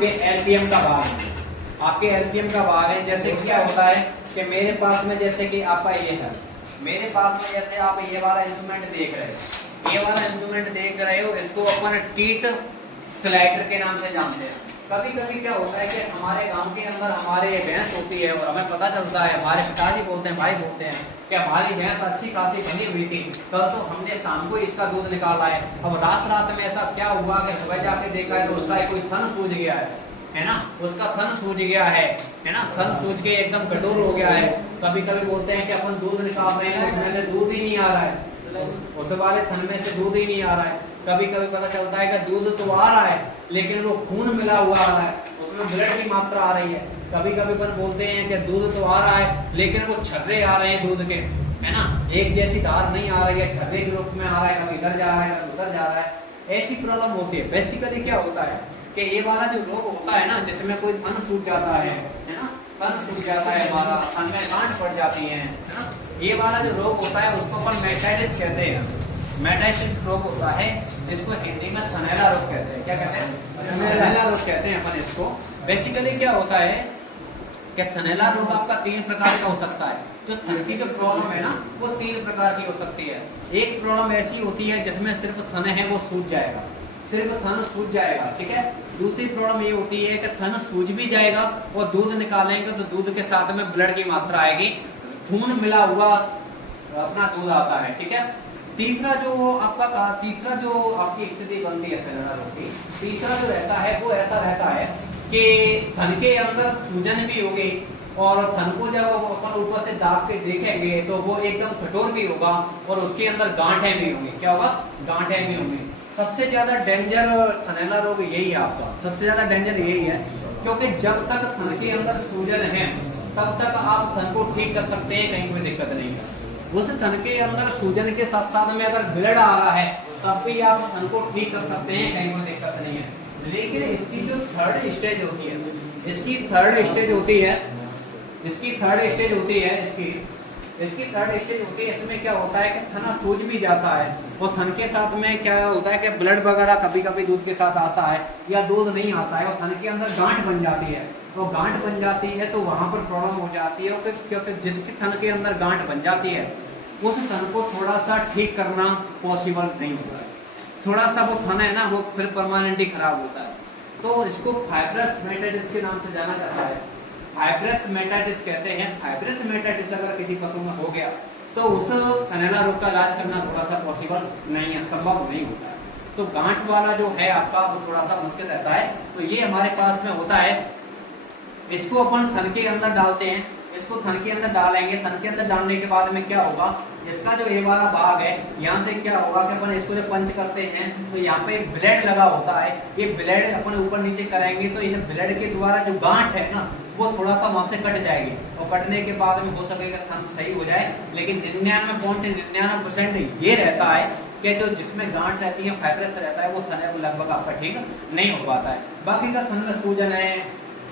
आपके एलपीएम का भाग है, आपके एलपीएम का भाग है। जैसे क्या होता है कि मेरे पास में जैसे कि आपका ये है, मेरे पास में जैसे आप ये वाला इंस्ट्रूमेंट देख रहे हो, ये वाला इंस्ट्रूमेंट देख रहे हो, इसको अपन टीट स्लाइडर के नाम से जानते हैं। कभी कभी क्या होता है कि हमारे गांव के अंदर हमारे भैंस होती है और हमें पता चलता है, हमारे पिताजी बोलते हैं, भाई बोलते हैं कि हमारी भैंस अच्छी खासी बनी हुई थी, कल तो हमने शाम को इसका दूध निकाला है। अब रात में ऐसा क्या हुआ कि सुबह जाके देखा है तो उसका कोई थन सूज गया है ना, उसका थन सूज गया है ना, थन सूज के एकदम कठोर हो गया है। कभी कभी बोलते हैं कि अपन दूध निकाल रहे हैं, उसमें से दूध ही नहीं आ रहा है, उस वाले थन में से दूध ही नहीं आ रहा है। कभी कभी पता चलता है कि दूध तो आ रहा है लेकिन वो खून मिला हुआ आ रहा है, उसमें ब्लड की मात्रा आ रही है। कभी कभी अपन बोलते हैं कि दूध तो आ रहा है लेकिन वो छर्रे आ रहे हैं दूध के, है ना, एक जैसी धार नहीं आ रही है, छर्रे के रूप में आ रहा है, कभी इधर जा रहा है कभी उधर जा रहा है। ऐसी प्रॉब्लम होती है। बेसिकली क्या होता है कि ये वाला जो रोग होता है ना, जिसमें कोई थन सूज जाता है ना, थन सूज जाता है, हमारा थन में गांठ पड़ जाती है ना, ये वाला जो रोग होता है उसको अपन मेटाइटिस कहते हैं। मेटाइटिस रोग होता है, इसको हिंदी में थनैला रोग कहते हैं। क्या कहते हैं? थनैला रोग कहते हैं अपन इसको। बेसिकली क्या होता है कि थनैला रोग आपका 3 प्रकार का हो सकता है। जो थन की जो प्रॉब्लम है ना, वो 3 प्रकार की हो सकती है। एक प्रॉब्लम ऐसी होती है जिसमें सिर्फ थन है वो सूज जाएगा, सिर्फ थन सूज जाएगा, ठीक है। दूसरी प्रॉब्लम ये होती है कि थन सूज भी जाएगा और दूध निकालेंगे तो दूध के साथ में ब्लड की मात्रा आएगी, खून मिला हुआ अपना दूध आता है, ठीक है। तीसरा जो आपकी स्थिति बनती है थनैला रोग की, तीसरा जो रहता है वो ऐसा रहता है कि थन के अंदर सूजन भी होगी और थन को जब अपन ऊपर से दाब के देखेंगे तो वो एकदम कठोर भी होगा और उसके अंदर गांठें भी होंगी। क्या होगा? गांठें भी होंगी। सबसे ज्यादा डेंजर थनैला रोग यही है आपका, सबसे ज्यादा डेंजर यही है, क्योंकि जब तक थन के अंदर सूजन है तब तक आप थन को ठीक कर सकते हैं, कहीं कोई दिक्कत नहीं है। उस थन के अंदर सूजन के साथ साथ में अगर ब्लड आ रहा है तब भी आप थन को ठीक कर सकते हैं, कहीं कोई दिक्कत नहीं है। लेकिन इसकी जो थर्ड स्टेज होती है, इसकी थर्ड स्टेज होती है, इसकी थर्ड स्टेज होती है, इसमें क्या होता है कि थन सूज भी जाता है और थन के साथ में क्या होता है कि ब्लड वगैरह कभी कभी दूध के साथ आता है या दूध नहीं आता है और थन के अंदर गांठ बन जाती है। तो गांठ बन जाती है तो वहां पर प्रॉब्लम हो जाती है, क्योंकि जिसके थन के अंदर गांठ बन जाती है उस थन को थोड़ा सा ठीक करना पॉसिबल नहीं होता है। थोड़ा सा वो थन है ना वो फिर परमानेंटली खराब होता है। तो इसको फाइब्रस मेटाइटिस के नाम से जाना जाता है। फाइब्रस मेटाइटिस कहते हैं। फाइब्रस मेटाइटिस अगर किसी पशु में हो गया तो उस थनैला रोग का इलाज करना थोड़ा सा पॉसिबल नहीं है, संभव नहीं होता है। तो गांठ वाला जो है आपका वो थोड़ा सा मुश्किल रहता है। तो ये हमारे पास में होता है, इसको अपन थन के अंदर डालते हैं, इसको थन के अंदर डालेंगे। थन के अंदर डालने के बाद में क्या होगा, इसका जो ये वाला भाग है यहाँ से क्या होगा कि अपन इसको जब पंच करते हैं तो यहाँ पे ब्लड लगा होता है, ये ब्लड अपन ऊपर नीचे करेंगे तो इस ब्लड के द्वारा जो गांठ है ना वो थोड़ा सा वहां से कट जाएगी और कटने के बाद में हो सकेगा थन सही हो जाए। लेकिन 99.99% ये रहता है कि जो जिसमें गांठ रहती है, फाइब्रस रहता है, वो थन है वो लगभग आपका ठीक नहीं हो पाता है। बाकी का थन में सूजन है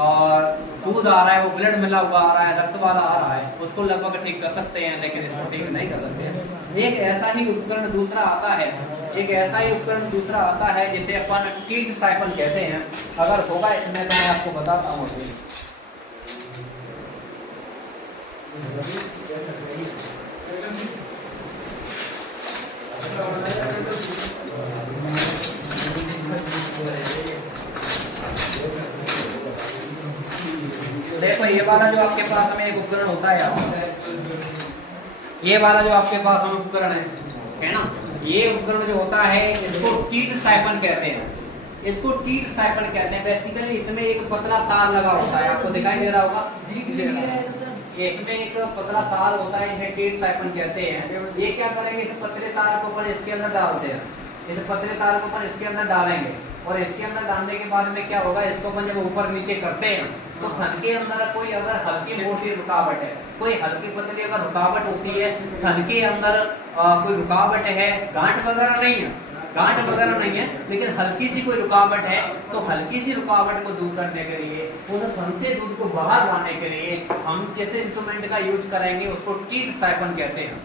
और दूध आ रहा है, वो ब्लड मिला हुआ आ रहा है, रक्त वाला आ रहा है, उसको लगभग ठीक कर सकते हैं, लेकिन इसको ठीक नहीं कर सकते हैं। एक ऐसा ही उपकरण दूसरा आता है, जिसे अपन टीट साइफन कहते हैं। अगर होगा इसमें तो मैं आपको बताता हूँ। देखो ये वाला जो आपके पास में एक उपकरण होता है, ये वाला जो आपके पास में उपकरण है ना, ये उपकरण जो होता है इसको टीट साइफन कहते हैं। इसको टीट साइफन कहते हैं। बेसिकली इसमें एक पतला तार लगा होता है, आपको दिखाई दे रहा होगा, ये इसमें एक पतला तार होता है, इसे टीट साइफन कहते हैं। ये क्या करेंगे, इस पतले तार को अपन इसके अंदर डालते हैं, इस पतले तार को अपन इसके अंदर डालेंगे और इसके अंदर डालने के बाद में क्या होगा, इसको अपन जब ऊपर नीचे करते हैं तो थन के अंदर कोई अगर हल्की मोटी रुकावट है, कोई हल्की पतली अगर रुकावट होती है, थन के अंदर कोई रुकावट है, गांठ वगैरह नहीं है, लेकिन हल्की सी कोई रुकावट है, तो हल्की सी रुकावट को दूर करने के लिए, उस थन से दूध को बाहर लाने के लिए हम जैसे इंस्ट्रूमेंट का यूज करेंगे उसको टीट साइफन कहते हैं,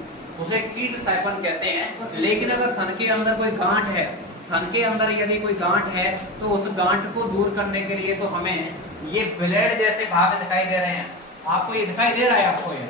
उसे टीट साइफन कहते हैं। लेकिन अगर थन के अंदर कोई गांठ है थन के अंदर यदि कोई गांठ है तो उस गांठ को दूर करने के लिए तो हमें ये ब्लेड जैसे भाग दिखाई दे रहे हैं। आपको ये दिखाई दे रहा है, आपको ये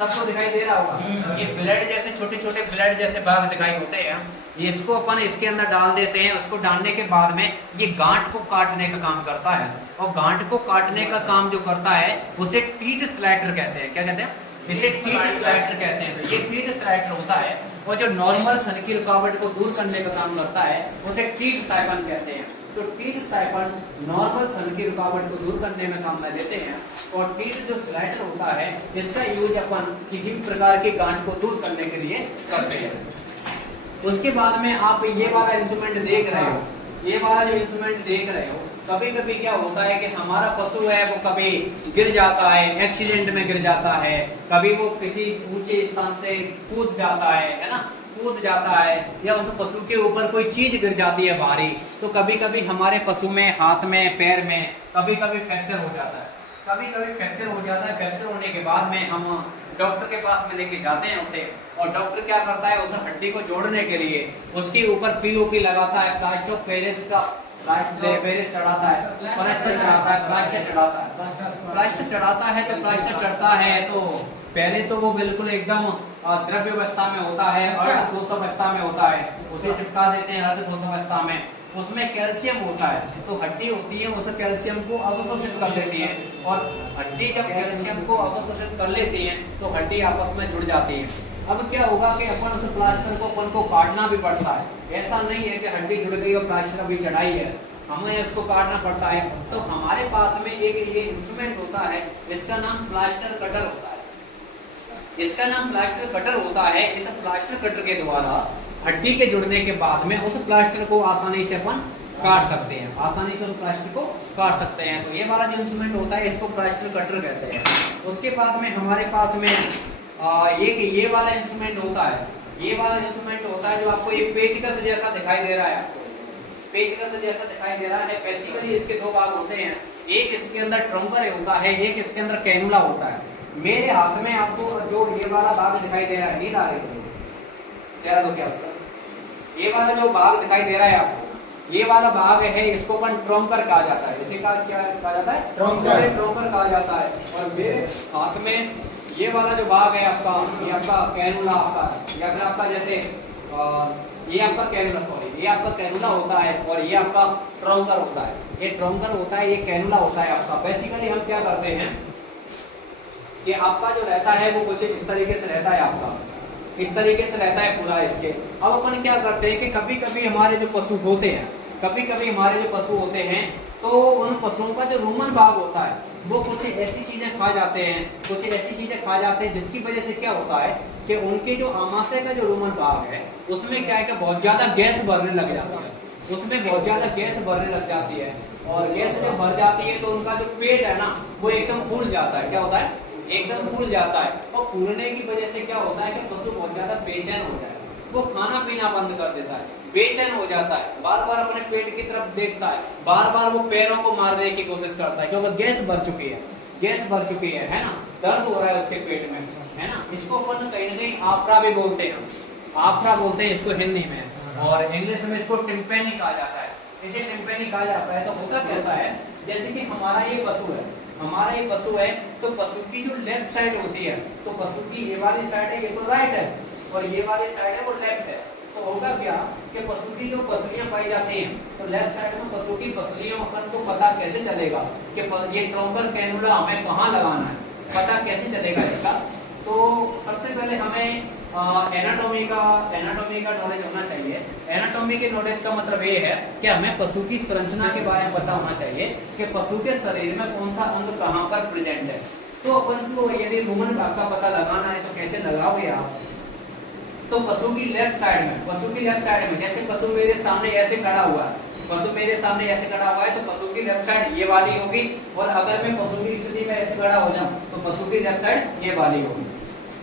सबको दिखाई दे रहा होगा। ये ब्लेड जैसे छोटे छोटे ब्लेड जैसे भाग दिखाई होते हैं, इसको अपन इसके अंदर डाल देते हैं। उसको डालने के बाद में ये गांठ को काटने का काम करता है, और गांठ को काटने का काम जो करता है उसे टीथ स्लाइडर कहते हैं। क्या कहते हैं? इसे टीथ स्लाइडर कहते हैं। तो ये टीथ स्लाइडर होता है, और जो नॉर्मल थन की रुकावट को दूर करने का काम करता है उसे टीथ साइफन कहते हैं। तो टीथ साइफन नॉर्मल थन की रुकावट को दूर करने में काम में देते हैं, और टीथ जो स्लाइडर होता है इसका यूज अपन किसी भी प्रकार की गांठ को दूर करने के लिए करते हैं। उसके बाद में आप ये वाला इंस्ट्रूमेंट देख रहे हो, ये वाला जो इंस्ट्रूमेंट देख रहे हो, कभी कभी क्या होता है कि हमारा पशु है वो कभी गिर जाता है, एक्सीडेंट में गिर जाता है, कभी वो किसी ऊंचे स्थान से कूद जाता है ना, कूद जाता है, या उस पशु के ऊपर कोई चीज गिर जाती है भारी, तो कभी कभी हमारे पशु में हाथ में पैर में कभी कभी फ्रैक्चर हो जाता है। कभी कभी फ्रैक्चर हो जाता है। फ्रैक्चर होने के बाद में हम डॉक्टर के पास में लेके जाते हैं उसे, और डॉक्टर क्या करता है उस हड्डी को जोड़ने के लिए उसके ऊपर पीओपी लगाता है, प्लास्टर ऑफ पेरिस का पेरिस चढ़ाता है, प्लास्टर चढ़ाता है, प्लास्टर चढ़ाता है, प्लास्टर चढ़ाता है। तो प्लास्टर चढ़ता है तो पहले तो वो बिल्कुल एकदम द्रव्य अवस्था में होता है, अर्ध ठोस अवस्था में होता है, उसे चिपका देते हैं अर्ध ठोस अवस्था में। उसमें कैल्शियम होता है, तो हड्डी होती है उस कैल्शियम को अवशोषित कर लेती है, और हड्डी जब कैल्शियम को अवशोषित कर लेती है तो हड्डी आपस में जुड़ जाती है। अब क्या होगा कि अपन उस प्लास्टर को अपन को काटना भी पड़ता है। ऐसा नहीं है कि हड्डी जुड़ गई और प्लास्टर अभी चढ़ाई है, हमें इसको काटना पड़ता है। तो हमारे पास में एक ये इंस्ट्रूमेंट होता है, इसका नाम प्लास्टर कटर होता है। इसका नाम प्लास्टर कटर होता है। इस प्लास्टर कटर के द्वारा हड्डी के जुड़ने के बाद में उस प्लास्टर को आसानी से अपन काट सकते हैं, आसानी से उस प्लास्टर को काट सकते हैं। तो ये वाला जो इंस्ट्रूमेंट होता है इसको प्लास्टर कटर कहते हैं। उसके बाद में हमारे पास में ये वाला इंस्ट्रूमेंट होता है। ये वाला इंस्ट्रूमेंट होता है जो आपको ये पेचकस जैसा दिखाई दे रहा है, आपको पेचकस जैसा दिखाई दे रहा है। बेसिकली इसके दो भाग होते हैं, एक इसके अंदर ट्रंकर होता है, एक इसके अंदर कैनुला होता है। मेरे हाथ में आपको जो ये वाला भाग दिखाई दे रहा है, नींद आ रही है चेहरा तो क्या होता है, ये वाला जो भाग दिखाई दे रहा है आपको, ये वाला भाग है, इसको अपन ट्रंकर कहा जाता है। इसे क्या कहा जाता है? ट्रंकर कहा जाता है। और मेरे हाथ में ये वाला जो भाग है आपका, ये आपका कैनुला आपका, या फिर आपका जैसे ये आपका कैनुला, सॉरी ये आपका कैनुला होता है, और ये आपका ट्रंकर होता है। ये ट्रंकर होता है, ये कैनुला होता है आपका। बेसिकली हम क्या करते हैं कि आपका जो रहता है वो कुछ इस तरीके से रहता है, आपका इस तरीके से रहता है पूरा इसके। अब अपन क्या करते हैं कि कभी कभी हमारे जो पशु होते हैं, कभी कभी हमारे जो पशु होते हैं, तो उन पशुओं का जो रूमन भाग होता है वो कुछ ऐसी चीजें खा जाते हैं, कुछ ऐसी चीजें खा जाते हैं जिसकी वजह से क्या होता है कि उनके जो आमाशय का जो रूमन भाग है उसमें क्या है कि बहुत ज्यादा गैस भरने लग जाती है, उसमें बहुत ज्यादा गैस भरने लग जाती है। और गैस जब भर जाती है तो उनका जो पेट है ना वो एकदम फूल जाता है। क्या होता है? एकदम फूल जाता है। और फूलने की वजह से क्या होता है कि पशु बहुत ज्यादा बेचैन हो जाता है, वो खाना पीना बंद कर देता है, बेचैन हो जाता है, बार बार अपने पेट की तरफ देखता है, बार बार वो पैरों को मारने की कोशिश करता है, क्योंकि गैस भर चुकी है, गैस भर चुकी है ना, दर्द हो रहा है उसके पेट में, है ना। इसको अपन कहीं ना कहीं आफरा भी बोलते हैं, आफरा बोलते हैं इसको हिंदी में, और इंग्लिश में इसको टिम्पेनी कहा जाता है। इसे टिम्पेनी कहा जाता है। तो होता कैसा है, जैसे कि हमारा ये पशु है, हमारा ये पशु है, तो पशु की जो लेफ्ट साइड होती है, तो पशु की ये वाली साइड है, ये तो राइट है, और ये वाली साइड है वो लेफ्ट है। तो होगा क्या कि पशु की जो पसलियां पाई जाती हैं, तो लेफ्ट साइड में पशु की पसलियों अपन को पता कैसे चलेगा कि ये ट्रंकर कैनुला हमें कहाँ लगाना है, पता कैसे चलेगा इसका। तो सबसे पहले हमें एनाटॉमी का नॉलेज होना चाहिए। एनाटॉमी के नॉलेज का मतलब ये है कि हमें पशु की संरचना के बारे में पता होना चाहिए कि पशु के शरीर में कौन सा अंग कहाँ पर प्रेजेंट है। तो अपन को यदि रूमन भाग का पता लगाना है तो कैसे लगाओगे आप? तो पशु की लेफ्ट साइड में, जैसे पशु मेरे सामने ऐसे खड़ा हुआ है, पशु मेरे सामने ऐसे खड़ा हुआ है, तो पशु की लेफ्ट साइड ये वाली होगी, और अगर मैं पशु की स्थिति में ऐसे खड़ा हो जाऊं तो पशु की लेफ्ट साइड ये वाली होगी।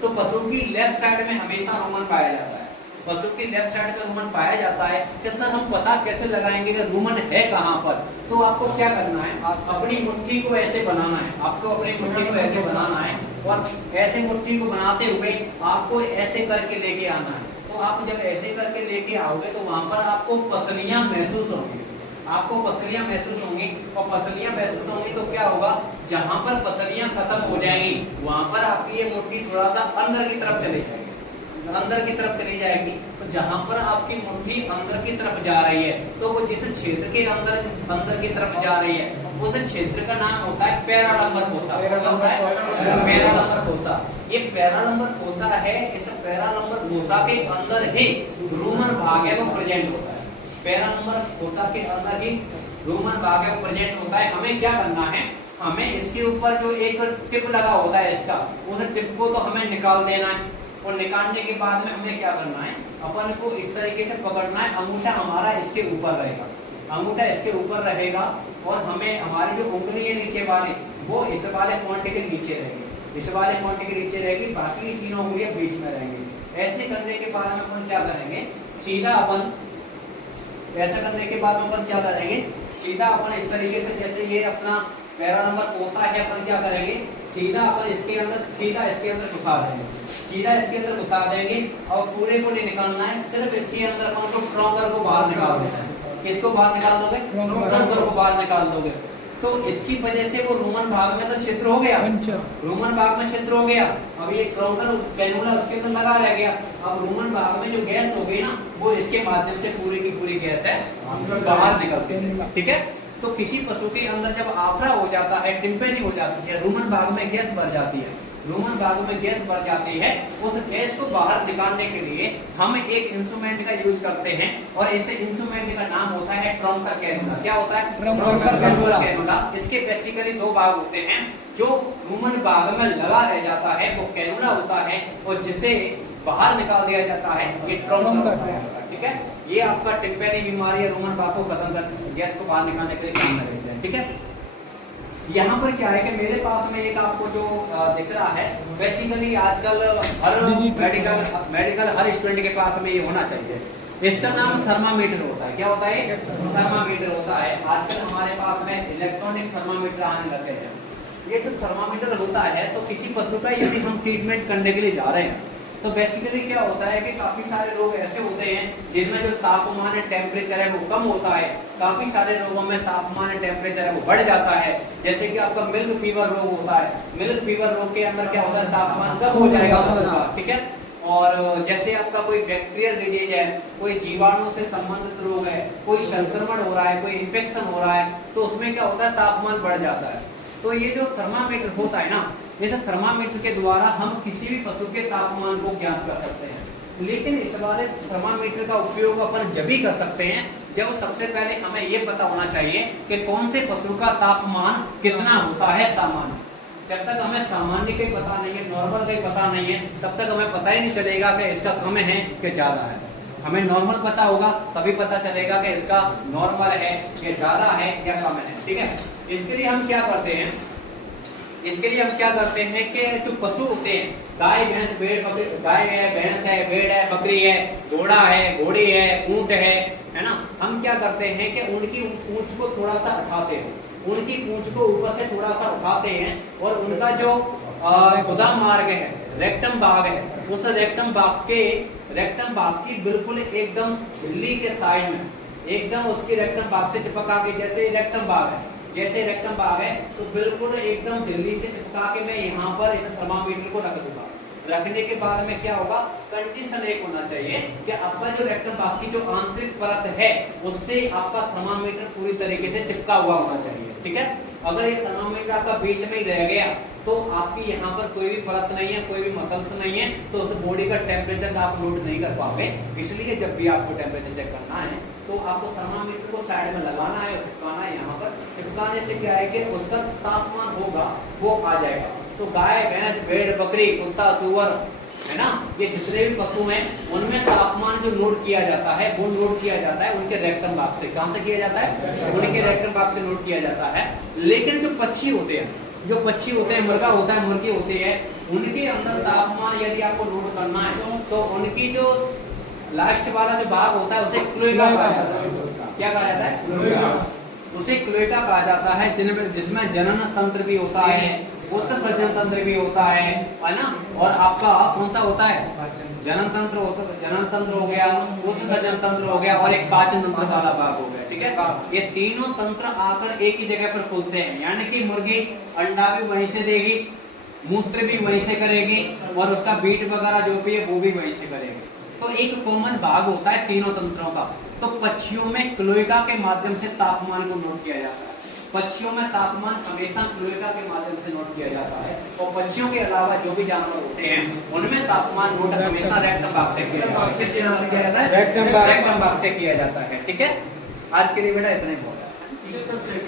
तो पशु की लेफ्ट साइड में हमेशा रूमन पाया जाता है, पशु की लेफ्ट साइड पे रूमन पाया जाता है। कि सर हम पता कैसे लगाएंगे कि रूमन है कहाँ पर? तो आपको क्या करना है, अपनी मुट्ठी को ऐसे बनाना है, आपको अपनी मुट्ठी को ऐसे बनाना है, और ऐसे मुट्ठी को बनाते हुए आपको ऐसे करके लेके आना है। तो तो आप जब ऐसे करके लेके आओगे तो वहां पर आपको पसलियां महसूस होंगी, आपको पसलियां महसूस होंगी, और पसलियां महसूस होंगी तो क्या होगा, जहां पर पसलियां खत्म हो जाएंगी वहां पर आपकी ये मुट्ठी थोड़ा सा अंदर की तरफ चली जाएगी, अंदर की तरफ चली जाएगी। तो जहां पर आपकी मुट्ठी अंदर की तरफ जा रही है, तो वो जिस क्षेत्र के अंदर की तरफ जा रही है उस क्षेत्र का नाम होता है पैरालंबर फोसा। क्या होता है? पैरालंबर फोसा। ये पैरालंबर फोसा है, इस पैरालंबर फोसा के अंदर ही रूमन भाग है वो प्रेजेंट होता है। पैरालंबर फोसा के अंदर ही रूमन भाग है वो प्रेजेंट होता है। हमें क्या करना है, हमें इसके ऊपर जो एक टिप लगा होता है इसका, उस टिप को तो हमें निकाल देना है, और निकालने के बाद में हमें क्या करना है, अपन को इस तरीके से पकड़ना है, अंगूठा हमारा इसके ऊपर रहेगा, अंगूठा इसके ऊपर रहेगा, और हमें हमारी जो उंगली है नीचे वाली वो इस वाले पॉइंट के नीचे रहेगी, इस वाले पॉइंट के नीचे रहेगी, बाकी तीनों उंगलियां बीच में रहेंगी। ऐसे करने के बाद में अपन क्या करेंगे, सीधा अपन ऐसा करने के बाद अपन क्या करेंगे, सीधा अपन इस तरीके से, जैसे ये अपना पैरालंबर फोसा है, अपन क्या करेंगे, सीधा अपन इसके अंदर, सीधा इसके अंदर घुसा देंगे, सीधा इसके अंदर घुसा देंगे, और पूरे को नहीं निकालना है, सिर्फ इसके अंदर अपन को ट्रॉन्गर को बाहर निकाल देना है। किसको बाहर निकाल दोगे? ट्रॉन्गर को बाहर निकाल दोगे। तो इसकी वजह से वो रूमन भाग में तो छिद्र हो गया, रूमन भाग में छिद्र हो गया, अब ये ट्रॉन्गर कैनुला उसके अंदर लगा रह गया। अब रूमन भाग में जो गैस हो गई ना, वो इसके माध्यम से पूरी की पूरी गैस है बाहर निकलती है। ठीक है, तो किसी पशु के अंदर जब आफरा हो जाता है, टिम्पेनी हो जाती है, रूमन भाग में गैस भर जाती है, रूमन भाग में गैस भर जाती है, उस गैस को बाहर निकालने के लिए हम एक इंस्ट्रूमेंट का यूज करते हैं, और इस इंस्ट्रूमेंट का नाम होता है ट्रॉन्कर कैनुला। क्या होता है? ट्रॉन्कर कैनुला। इसके बेसिकली दो भाग होते हैं, जो रूमन भाग में लगा रह जाता है वो कैनुला होता है, और जिसे बाहर निकाल दिया जाता है ये ट्रॉन्कर होता है। ठीक है, ये आपका टिम्पेनी बीमारी है, रूमन भाग को खत्म कर गैस को बाहर निकालने के लिए काम में लेते हैं। ठीक है, यहाँ पर क्या है कि मेरे पास में एक आपको जो दिख रहा है, बेसिकली आजकल हर मेडिकल हर स्टूडेंट के पास में ये होना चाहिए। इसका नाम थर्मामीटर होता है। क्या होता है? थर्मामीटर होता है। आजकल हमारे पास में इलेक्ट्रॉनिक थर्मामीटर आने लगे हैं। ये जो थर्मामीटर होता है, तो किसी पशु का यदि हम ट्रीटमेंट करने के लिए जा रहे हैं, तो बेसिकली क्या होता है कि काफी सारे लोग ऐसे होते हैं जिनमें जो तापमान है, टेम्परेचर है वो कम होता है। काफी सारे लोगों में तापमान है, टेम्परेचर है वो बढ़ जाता है। जैसे कि आपका मिल्क फीवर रोग होता है, मिल्क फीवर रोग के अंदर क्या होता है, तापमान कम हो जाएगा पशु का। ठीक है, और जैसे आपका कोई बैक्टीरियल डिजीज है, कोई जीवाणु से संबंधित रोग है, कोई संक्रमण हो रहा है, कोई इन्फेक्शन हो रहा है, तो उसमें क्या होता है, तापमान बढ़ जाता है। तो ये जो थर्मामीटर होता है ना, इस थर्मामीटर के द्वारा हम किसी भी पशु के तापमान को ज्ञात कर सकते हैं। लेकिन इस वाले थर्मामीटर का उपयोग अपन जब भी कर सकते हैं जब सबसे पहले हमें ये पता होना चाहिए कि कौन से पशु का तापमान कितना होता है सामान्य। जब तक हमें सामान्य का पता नहीं है, नॉर्मल का पता नहीं है, तब तक हमें पता ही नहीं चलेगा कि इसका कम है कि ज्यादा है। हमें नॉर्मल पता होगा तभी पता चलेगा कि इसका नॉर्मल है कि ज्यादा है या कम है। ठीक है, इसके लिए हम क्या करते हैं, इसके लिए हम क्या करते हैं कि जो पशु होते हैं, गाय भैंस भेड़ बकरी, गाय है, भैंस है, भेड़ है, बकरी है, घोड़ा है, घोड़ी है, ऊंट है ना, हम क्या करते हैं कि उनकी पूंछ को थोड़ा सा उठाते हैं, उनकी पूंछ को ऊपर से थोड़ा सा उठाते हैं, और उनका जो गुदा मार्ग है, रेक्टम भाग है, उस रेक्टम भाग की बिल्कुल एकदम झिल्ली के साइड में, एकदम उसकी रेक्टम भाग से चिपका के, जैसे रेक्टम भाग है, जैसे रेक्टम भाग है, तो बिल्कुल एकदम झिल्ली से चिपका के मैं यहाँ पर इस थर्मामीटर को रख दूंगा। रखने के बाद में क्या होगा, कंडीशन एक होना चाहिए कि आपका जो रेक्टम भाग की जो आंतरिक परत है उससे आपका थर्मामीटर पूरी तरीके से चिपका हुआ होना चाहिए। ठीक है, अगर ये थर्मामीटर आपका बीच में ही रह गया तो आपकी यहाँ पर कोई भी परत नहीं है, कोई भी मसल्स नहीं है, तो उस बॉडी का टेम्परेचर आप नोट नहीं कर पाओगे। इसलिए जब भी आपको टेम्परेचर चेक करना है तो आपको थर्मामीटर को साइड में लगाना है और चिपकाना है। यहाँ पर चिपकाने से क्या है कि उसका तापमान होगा वो आ जाएगा। तो गाय भैंस भेड़ बकरी कुत्ता सूअर है ना, ये जितने भी पशु हैं उनमें तापमान जो नोट किया जाता है वो नोट किया जाता है उनके रेक्टम भाग से। कहां से किया जाता है? उनके रेक्टम भाग से नोट किया जाता है। लेकिन जो पक्षी होते हैं, जो पक्षी होते हैं, मुर्गा होता है, मुर्गी होती है, उनके अंदर तापमान यदि आपको नोट करना है तो उनकी जो लास्ट वाला जो भाग होता है उसे क्लोएका कहा जाता है। क्या कहा जाता है? उसे क्लोएका कहा जाता है, जिसमें जनन तंत्र भी होता है, उत्सर्जन तंत्र भी होता है ना। और आपका कौन सा होता है, जनन तंत्र हो गया, उत्सर्जन तंत्र हो गया और एक पाचन तंत्र वाला भाग हो गया, ठीक है। ये तीनों तंत्र आकर एक ही जगह पर खुलते हैं, यानी कि मुर्गी अंडा भी वहीं से देगी, मूत्र भी वहीं से करेगी और उसका बीट वगैरह जो भी है वो भी वहीं से करेगी। तो एक कॉमन भाग होता है तीनों तंत्रों का। तो पक्षियों में क्लोएका के माध्यम से तापमान को नोट किया जाता है। पक्षियों में तापमान हमेशा क्लोएका के माध्यम से नोट किया जाता है। और पक्षियों के अलावा जो भी जानवर होते हैं उनमें तापमान नोट हमेशा रेक्टम भाग से किया जाता है। किसके नाम से किया जाता है, रेक्टम भाग से किया जाता है, ठीक है। आज के लिए बेटा इतना ही बहुत है।